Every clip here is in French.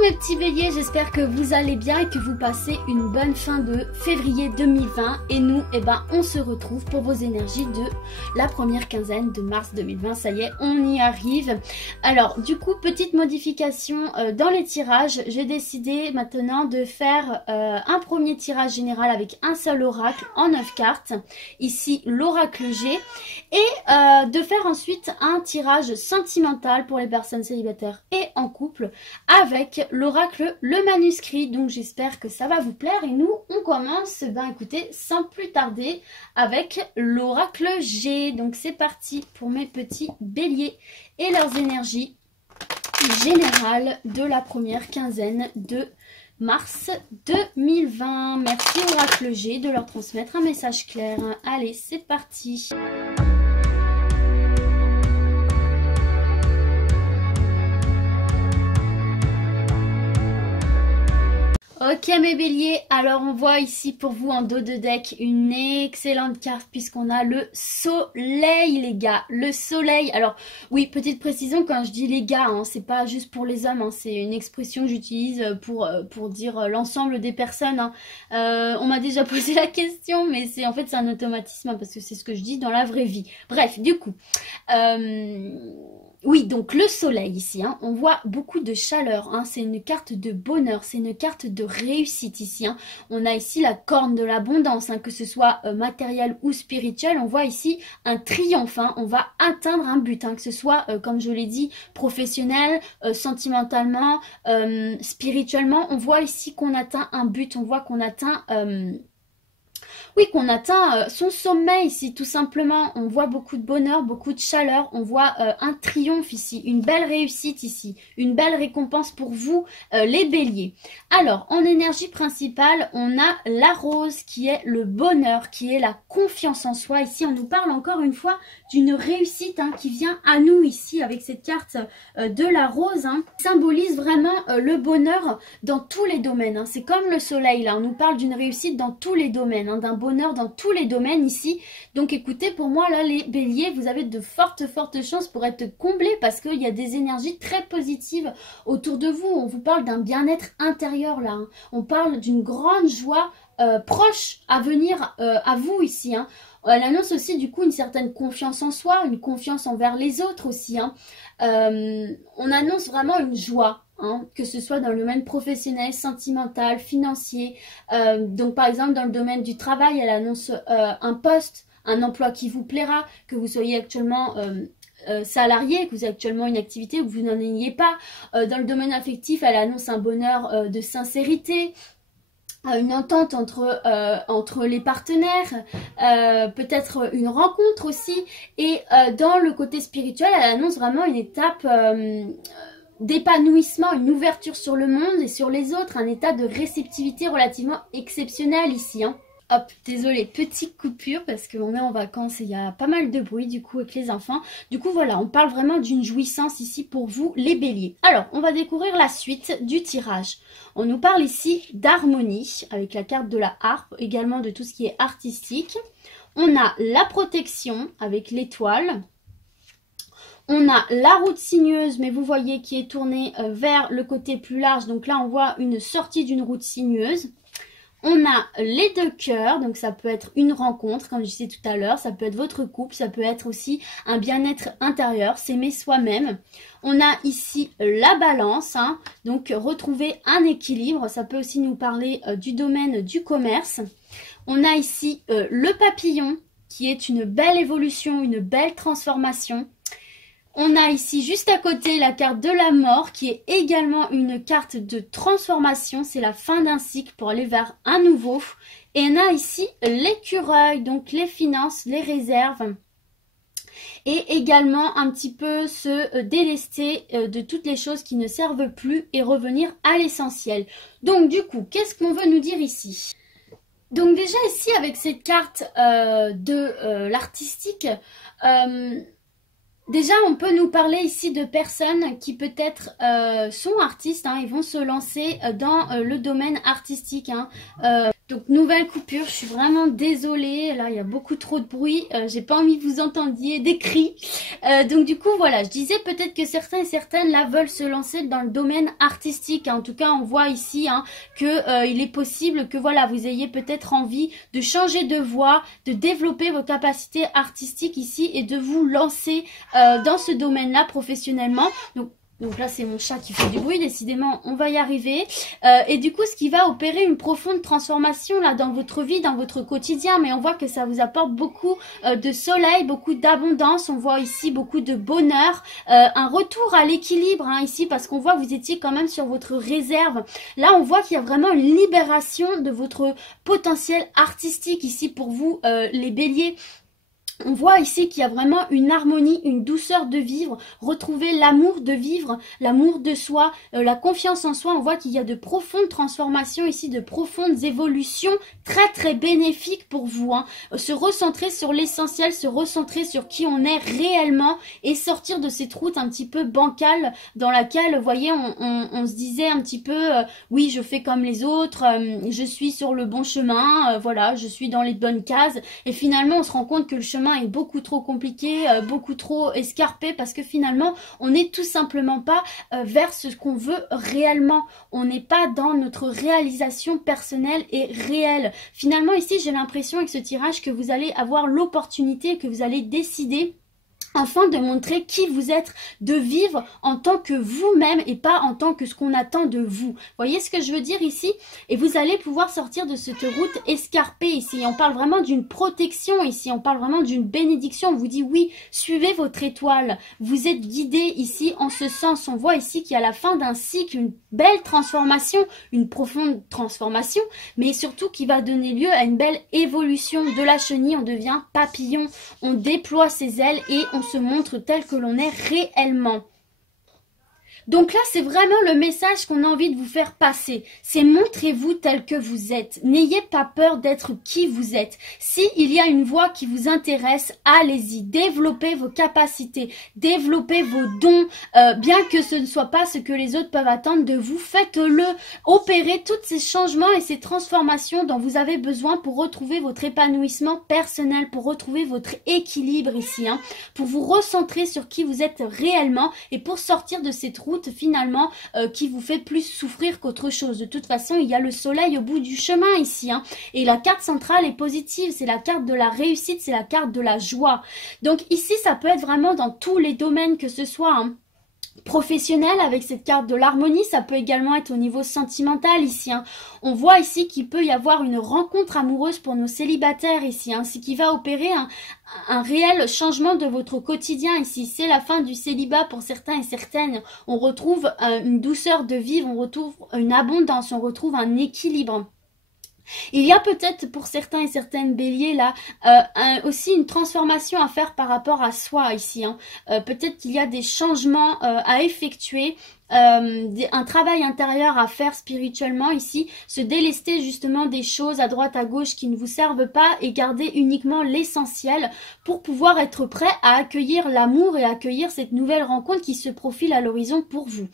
mes petits béliers, j'espère que vous allez bien et que vous passez une bonne fin de février 2020. Et nous, on se retrouve pour vos énergies de la première quinzaine de mars 2020. Ça y est, on y arrive. Alors, du coup, petite modification dans les tirages. J'ai décidé maintenant de faire un premier tirage général avec un seul oracle en 9 cartes. Ici, l'oracle G. Et de faire ensuite un tirage sentimental pour les personnes célibataires et en couple avec l'oracle le manuscrit. Donc j'espère que ça va vous plaire et nous on commence écoutez sans plus tarder avec l'oracle G. Donc c'est parti pour mes petits béliers et leurs énergies générales de la première quinzaine de mars 2020. Merci oracle G de leur transmettre un message clair. Allez, c'est parti. Ok mes béliers, alors on voit ici pour vous en dos de deck une excellente carte puisqu'on a le soleil les gars, le soleil. Alors oui, petite précision, quand je dis les gars, hein, c'est pas juste pour les hommes, hein, c'est une expression que j'utilise pour dire l'ensemble des personnes. Hein. On m'a déjà posé la question, mais c'est en fait c'est un automatisme hein, parce que c'est ce que je dis dans la vraie vie. Bref, du coup... oui, donc le soleil ici, hein, on voit beaucoup de chaleur, hein, c'est une carte de bonheur, c'est une carte de réussite ici. Hein. On a ici la corne de l'abondance, hein, que ce soit matériel ou spirituel, on voit ici un triomphe, hein, on va atteindre un but, hein, que ce soit, comme je l'ai dit, professionnel, sentimentalement, spirituellement, on voit ici qu'on atteint un but, on voit qu'on atteint... oui, qu'on atteint son sommet ici, tout simplement. On voit beaucoup de bonheur, beaucoup de chaleur. On voit un triomphe ici, une belle réussite ici, une belle récompense pour vous, les béliers. Alors, en énergie principale, on a la rose qui est le bonheur, qui est la confiance en soi. Ici, on nous parle encore une fois d'une réussite hein, qui vient à nous ici avec cette carte de la rose. Hein, symbolise vraiment le bonheur dans tous les domaines. Hein. C'est comme le soleil, là. On nous parle d'une réussite dans tous les domaines, hein, d'un bonheur dans tous les domaines ici. Donc écoutez, pour moi là les béliers, vous avez de fortes chances pour être comblés parce qu'il y a des énergies très positives autour de vous. On vous parle d'un bien-être intérieur là, hein. On parle d'une grande joie proche à venir à vous ici, hein. Elle annonce aussi du coup une certaine confiance en soi, une confiance envers les autres aussi, hein. On annonce vraiment une joie. Hein, que ce soit dans le domaine professionnel, sentimental, financier. Donc par exemple dans le domaine du travail, elle annonce un poste, un emploi qui vous plaira, que vous soyez actuellement salarié, que vous ayez actuellement une activité ou que vous n'en ayez pas. Dans le domaine affectif, elle annonce un bonheur de sincérité. Une entente entre les partenaires, peut-être une rencontre aussi. Et dans le côté spirituel, elle annonce vraiment une étape... d'épanouissement, une ouverture sur le monde et sur les autres, un état de réceptivité relativement exceptionnel ici. Hein. Hop, désolé, petite coupure parce qu'on est en vacances et il y a pas mal de bruit du coup avec les enfants. Du coup voilà, on parle vraiment d'une jouissance ici pour vous les béliers. Alors, on va découvrir la suite du tirage. On nous parle ici d'harmonie avec la carte de la harpe, également de tout ce qui est artistique. On a la protection avec l'étoile. On a la route sinueuse, mais vous voyez qui est tournée vers le côté plus large. Donc là, on voit une sortie d'une route sinueuse. On a les deux cœurs, donc ça peut être une rencontre, comme je disais tout à l'heure. Ça peut être votre couple, ça peut être aussi un bien-être intérieur, s'aimer soi-même. On a ici la balance, hein, donc retrouver un équilibre. Ça peut aussi nous parler du domaine du commerce. On a ici le papillon, qui est une belle évolution, une belle transformation. On a ici juste à côté la carte de la mort qui est également une carte de transformation. C'est la fin d'un cycle pour aller vers un nouveau. Et on a ici l'écureuil, donc les finances, les réserves. Et également un petit peu se délester de toutes les choses qui ne servent plus et revenir à l'essentiel. Donc du coup, qu'est-ce qu'on veut nous dire ici ? Donc déjà ici avec cette carte de l'artistique... déjà, on peut nous parler ici de personnes qui peut-être sont artistes hein, et vont se lancer dans le domaine artistique. Hein. Donc nouvelle coupure, je suis vraiment désolée, là il y a beaucoup trop de bruit, j'ai pas envie que vous entendiez des cris. Donc du coup voilà, je disais peut-être que certains et certaines là veulent se lancer dans le domaine artistique. En tout cas on voit ici que il est possible que voilà vous ayez peut-être envie de changer de voie, de développer vos capacités artistiques ici et de vous lancer dans ce domaine-là professionnellement. Donc là, c'est mon chat qui fait du bruit. Décidément, on va y arriver. Et du coup, ce qui va opérer une profonde transformation là dans votre vie, dans votre quotidien. Mais on voit que ça vous apporte beaucoup de soleil, beaucoup d'abondance. On voit ici beaucoup de bonheur. Un retour à l'équilibre ici parce qu'on voit que vous étiez quand même sur votre réserve. Là, on voit qu'il y a vraiment une libération de votre potentiel artistique ici pour vous, les béliers. On voit ici qu'il y a vraiment une harmonie, une douceur de vivre, retrouver l'amour de vivre, l'amour de soi, la confiance en soi. On voit qu'il y a de profondes transformations ici, de profondes évolutions très très bénéfiques pour vous. Se recentrer sur l'essentiel, se recentrer sur qui on est réellement et sortir de cette route un petit peu bancale dans laquelle, vous voyez, on se disait un petit peu, oui, je fais comme les autres, je suis sur le bon chemin, voilà, je suis dans les bonnes cases. Et finalement, on se rend compte que le chemin est beaucoup trop compliqué, beaucoup trop escarpé parce que finalement on n'est tout simplement pas vers ce qu'on veut réellement. On n'est pas dans notre réalisation personnelle et réelle. Finalement ici j'ai l'impression avec ce tirage que vous allez avoir l'opportunité, que vous allez décider afin de montrer qui vous êtes, de vivre en tant que vous-même et pas en tant que ce qu'on attend de vous. Voyez ce que je veux dire ici? Et vous allez pouvoir sortir de cette route escarpée ici. On parle vraiment d'une protection ici, on parle vraiment d'une bénédiction. On vous dit oui, suivez votre étoile. Vous êtes guidé ici en ce sens. On voit ici qu'il y a la fin d'un cycle, une belle transformation, une profonde transformation, mais surtout qui va donner lieu à une belle évolution de la chenille. On devient papillon, on déploie ses ailes et on se montre tel que l'on est réellement. Donc là, c'est vraiment le message qu'on a envie de vous faire passer. C'est montrez-vous tel que vous êtes. N'ayez pas peur d'être qui vous êtes. S'il y a une voie qui vous intéresse, allez-y. Développez vos capacités. Développez vos dons. Bien que ce ne soit pas ce que les autres peuvent attendre de vous, faites-le. Opérez tous ces changements et ces transformations dont vous avez besoin pour retrouver votre épanouissement personnel, pour retrouver votre équilibre ici, pour vous recentrer sur qui vous êtes réellement et pour sortir de cette route finalement qui vous fait plus souffrir qu'autre chose. De toute façon, il y a le soleil au bout du chemin ici, et la carte centrale est positive, c'est la carte de la réussite, c'est la carte de la joie. Donc ici, ça peut être vraiment dans tous les domaines que ce soit, professionnel avec cette carte de l'harmonie, ça peut également être au niveau sentimental ici. On voit ici qu'il peut y avoir une rencontre amoureuse pour nos célibataires ici, ce qui va opérer un réel changement de votre quotidien ici. C'est la fin du célibat pour certains et certaines. On retrouve une douceur de vivre, on retrouve une abondance, on retrouve un équilibre. Il y a peut-être pour certains et certaines béliers là aussi une transformation à faire par rapport à soi ici. Peut-être qu'il y a des changements à effectuer. Un travail intérieur à faire spirituellement ici, se délester justement des choses à droite à gauche qui ne vous servent pas et garder uniquement l'essentiel pour pouvoir être prêt à accueillir l'amour et accueillir cette nouvelle rencontre qui se profile à l'horizon pour vous.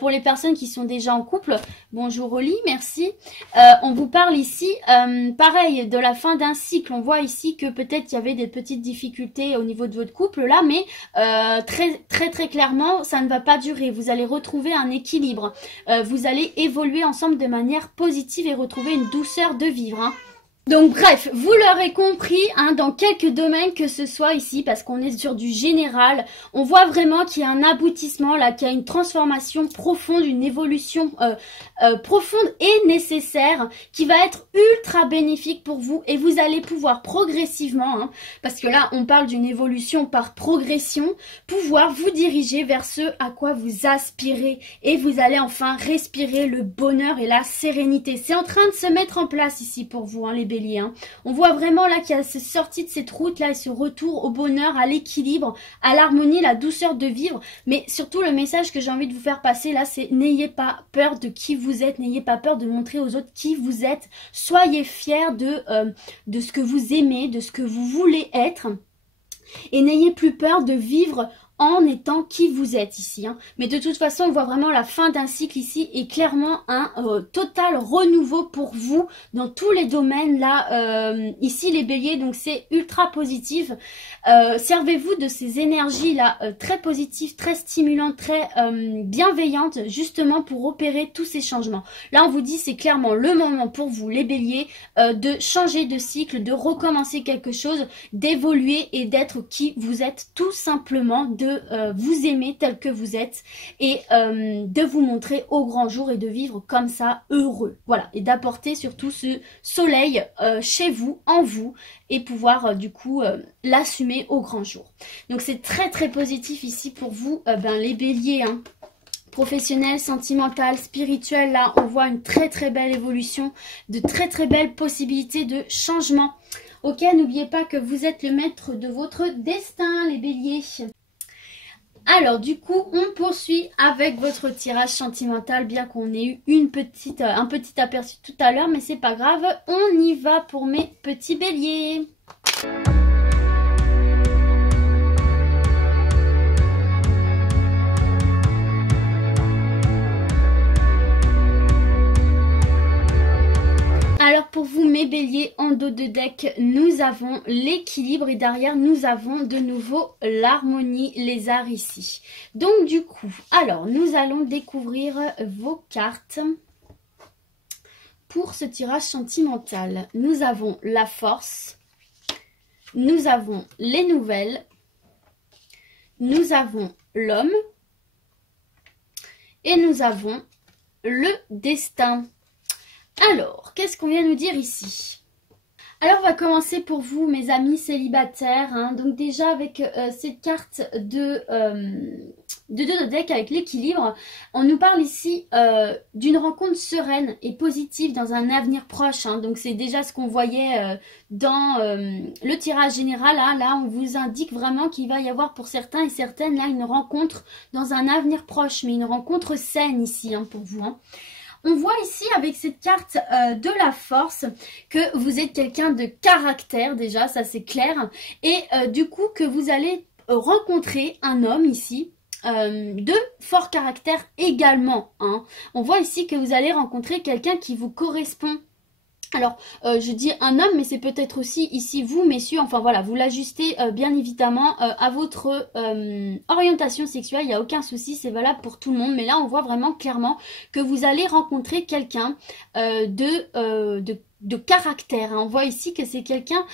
Pour les personnes qui sont déjà en couple, bonjour Oli, merci. On vous parle ici, pareil, de la fin d'un cycle. On voit ici que peut-être il y avait des petites difficultés au niveau de votre couple là, mais très clairement, ça ne va pas durer. Vous allez retrouver un équilibre. Vous allez évoluer ensemble de manière positive et retrouver une douceur de vivre. Donc bref, vous l'aurez compris, dans quelques domaines que ce soit ici, parce qu'on est sur du général, on voit vraiment qu'il y a un aboutissement là, qu'il y a une transformation profonde, une évolution profonde et nécessaire, qui va être ultra bénéfique pour vous, et vous allez pouvoir progressivement, parce que là on parle d'une évolution par progression, pouvoir vous diriger vers ce à quoi vous aspirez, et vous allez enfin respirer le bonheur et la sérénité. C'est en train de se mettre en place ici pour vous, les béliers. On voit vraiment là qu'il y a cette sortie de cette route là et ce retour au bonheur, à l'équilibre, à l'harmonie, la douceur de vivre. Mais surtout le message que j'ai envie de vous faire passer là, c'est n'ayez pas peur de qui vous êtes, n'ayez pas peur de montrer aux autres qui vous êtes. Soyez fiers de ce que vous aimez, de ce que vous voulez être. Et n'ayez plus peur de vivre en étant qui vous êtes ici. Hein. Mais de toute façon, on voit vraiment la fin d'un cycle ici et clairement un total renouveau pour vous dans tous les domaines. Là, ici les béliers, donc c'est ultra positif. Servez-vous de ces énergies-là très positives, très stimulantes, très bienveillantes, justement pour opérer tous ces changements. Là, on vous dit c'est clairement le moment pour vous, les béliers, de changer de cycle, de recommencer quelque chose, d'évoluer et d'être qui vous êtes tout simplement, de vous aimer tel que vous êtes et de vous montrer au grand jour et de vivre comme ça heureux. Voilà, et d'apporter surtout ce soleil chez vous, en vous et pouvoir du coup l'assumer au grand jour. Donc c'est très très positif ici pour vous, les béliers, hein. Professionnel, sentimental, spirituel, là on voit une très très belle évolution, de très très belles possibilités de changement. Ok, n'oubliez pas que vous êtes le maître de votre destin, les béliers. Alors du coup, on poursuit avec votre tirage sentimental, bien qu'on ait eu un petit aperçu tout à l'heure, mais c'est pas grave, on y va pour mes petits béliers. Alors pour vous mes béliers, en dos de deck, nous avons l'équilibre et derrière nous avons de nouveau l'harmonie, les arts ici. Donc du coup, alors nous allons découvrir vos cartes pour ce tirage sentimental. Nous avons la force, nous avons les nouvelles, nous avons l'homme et nous avons le destin. Alors, qu'est-ce qu'on vient nous dire ici? Alors, on va commencer pour vous, mes amis célibataires. Hein. Donc déjà, avec cette carte de deck avec l'équilibre, on nous parle ici d'une rencontre sereine et positive dans un avenir proche. Hein. Donc c'est déjà ce qu'on voyait dans le tirage général. Hein. Là, on vous indique vraiment qu'il va y avoir pour certains et certaines là une rencontre dans un avenir proche, mais une rencontre saine ici hein, pour vous. Hein. On voit ici avec cette carte de la force que vous êtes quelqu'un de caractère déjà, ça c'est clair. Et du coup que vous allez rencontrer un homme ici de fort caractère également. Hein. On voit ici que vous allez rencontrer quelqu'un qui vous correspond. Alors, je dis un homme, mais c'est peut-être aussi ici vous, messieurs. Enfin voilà, vous l'ajustez bien évidemment à votre orientation sexuelle. Il n'y a aucun souci, c'est valable pour tout le monde. Mais là, on voit vraiment clairement que vous allez rencontrer quelqu'un de caractère. Hein. On voit ici que c'est quelqu'un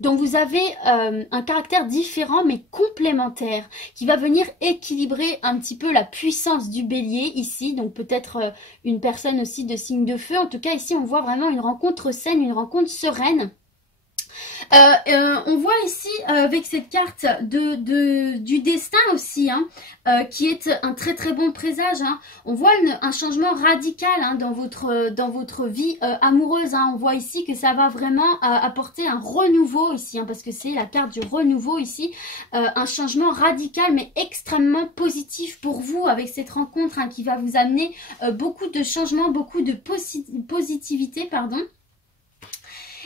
donc vous avez un caractère différent mais complémentaire qui va venir équilibrer un petit peu la puissance du bélier ici. Donc peut-être une personne aussi de signe de feu. En tout cas ici on voit vraiment une rencontre saine, une rencontre sereine. On voit ici avec cette carte du destin aussi, hein, qui est un très très bon présage. Hein. On voit un changement radical hein, dans votre vie amoureuse. Hein. On voit ici que ça va vraiment apporter un renouveau ici, hein, parce que c'est la carte du renouveau ici. Un changement radical mais extrêmement positif pour vous avec cette rencontre hein, qui va vous amener beaucoup de changements, beaucoup de positivité, pardon.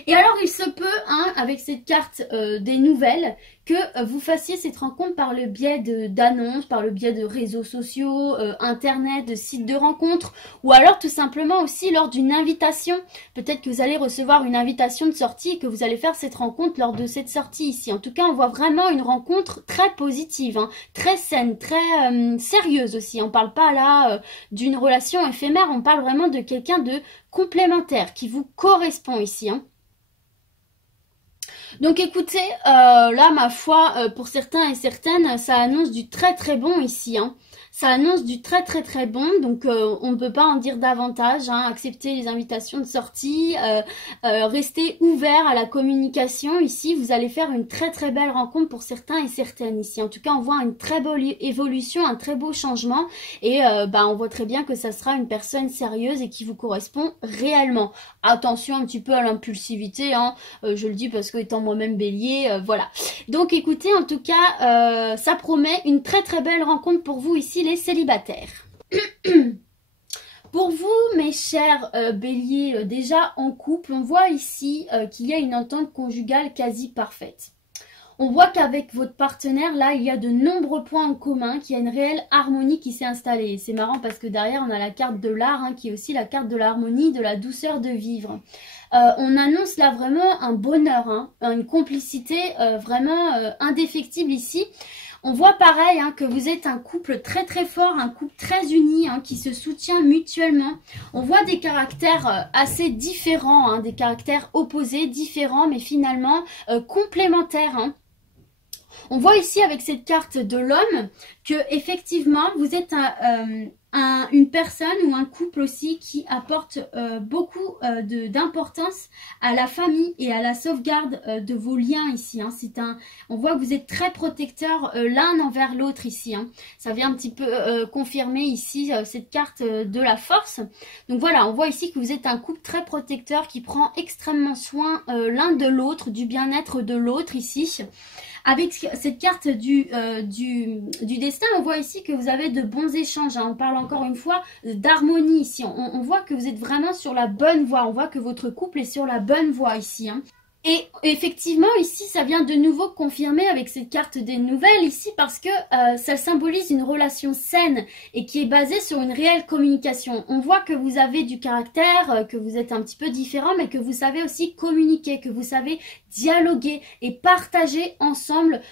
Et alors il se peut, hein, avec cette carte des nouvelles, que vous fassiez cette rencontre par le biais d'annonces, par le biais de réseaux sociaux, internet, de sites de rencontres, ou alors tout simplement aussi lors d'une invitation. Peut-être que vous allez recevoir une invitation de sortie et que vous allez faire cette rencontre lors de cette sortie ici. En tout cas, on voit vraiment une rencontre très positive, hein, très saine, très sérieuse aussi. On ne parle pas là d'une relation éphémère, on parle vraiment de quelqu'un de complémentaire qui vous correspond ici, hein. Donc écoutez, là ma foi, pour certains et certaines, ça annonce du très très bon ici. Hein. Ça annonce du très très très bon, donc on ne peut pas en dire davantage. Hein. Acceptez les invitations de sortie, restez ouvert à la communication. Ici, vous allez faire une très très belle rencontre pour certains et certaines ici. En tout cas, on voit une très belle évolution, un très beau changement. Et on voit très bien que ça sera une personne sérieuse et qui vous correspond réellement. Attention un petit peu à l'impulsivité, hein. Je le dis parce que étant moi-même bélier, voilà. Donc écoutez, en tout cas, ça promet une très très belle rencontre pour vous ici, les célibataires. Pour vous, mes chers béliers, déjà en couple, on voit ici qu'il y a une entente conjugale quasi parfaite. On voit qu'avec votre partenaire, là, il y a de nombreux points en commun, qu'il y a une réelle harmonie qui s'est installée. C'est marrant parce que derrière, on a la carte de l'art, hein, qui est aussi la carte de l'harmonie, de la douceur de vivre. On annonce là vraiment un bonheur, hein, une complicité vraiment indéfectible ici. On voit pareil hein, que vous êtes un couple très très fort, un couple très uni hein, qui se soutient mutuellement. On voit des caractères assez différents, hein, des caractères opposés, différents mais finalement complémentaires. Hein. On voit ici avec cette carte de l'homme que effectivement vous êtes une personne ou un couple aussi qui apporte beaucoup d'importance à la famille et à la sauvegarde de vos liens ici. Hein. On voit que vous êtes très protecteurs l'un envers l'autre ici. Hein. Ça vient un petit peu confirmer ici cette carte de la force. Donc voilà, on voit ici que vous êtes un couple très protecteur qui prend extrêmement soin l'un de l'autre, du bien-être de l'autre ici. Avec cette carte du destin, on voit ici que vous avez de bons échanges. Hein. On parle encore une fois d'harmonie ici. On voit que vous êtes vraiment sur la bonne voie. On voit que votre couple est sur la bonne voie ici. Hein. Et effectivement, ici, ça vient de nouveau confirmer avec cette carte des nouvelles ici parce que ça symbolise une relation saine et qui est basée sur une réelle communication. On voit que vous avez du caractère, que vous êtes un petit peu différent, mais que vous savez aussi communiquer, que vous savez dialoguer et partager ensemble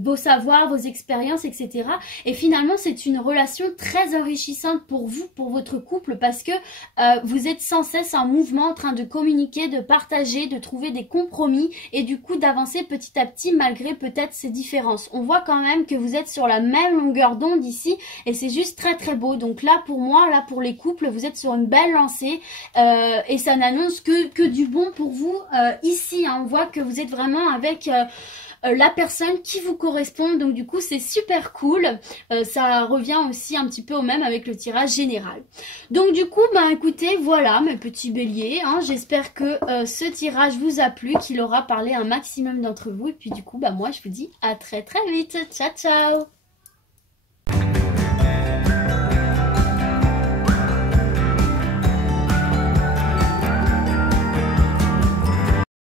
vos savoirs, vos expériences, etc. Et finalement, c'est une relation très enrichissante pour vous, pour votre couple, parce que vous êtes sans cesse en mouvement, en train de communiquer, de partager, de trouver des compromis et du coup d'avancer petit à petit malgré peut-être ces différences. On voit quand même que vous êtes sur la même longueur d'onde ici et c'est juste très très beau. Donc là pour moi, là pour les couples, vous êtes sur une belle lancée et ça n'annonce que du bon pour vous ici. Hein. On voit que vous êtes vraiment avec la personne qui vous correspond, donc du coup c'est super cool. Ça revient aussi un petit peu au même avec le tirage général. Donc du coup bah écoutez, voilà mes petits béliers, hein. J'espère que ce tirage vous a plu, qu'il aura parlé à un maximum d'entre vous et puis du coup bah moi je vous dis à très très vite. Ciao ciao.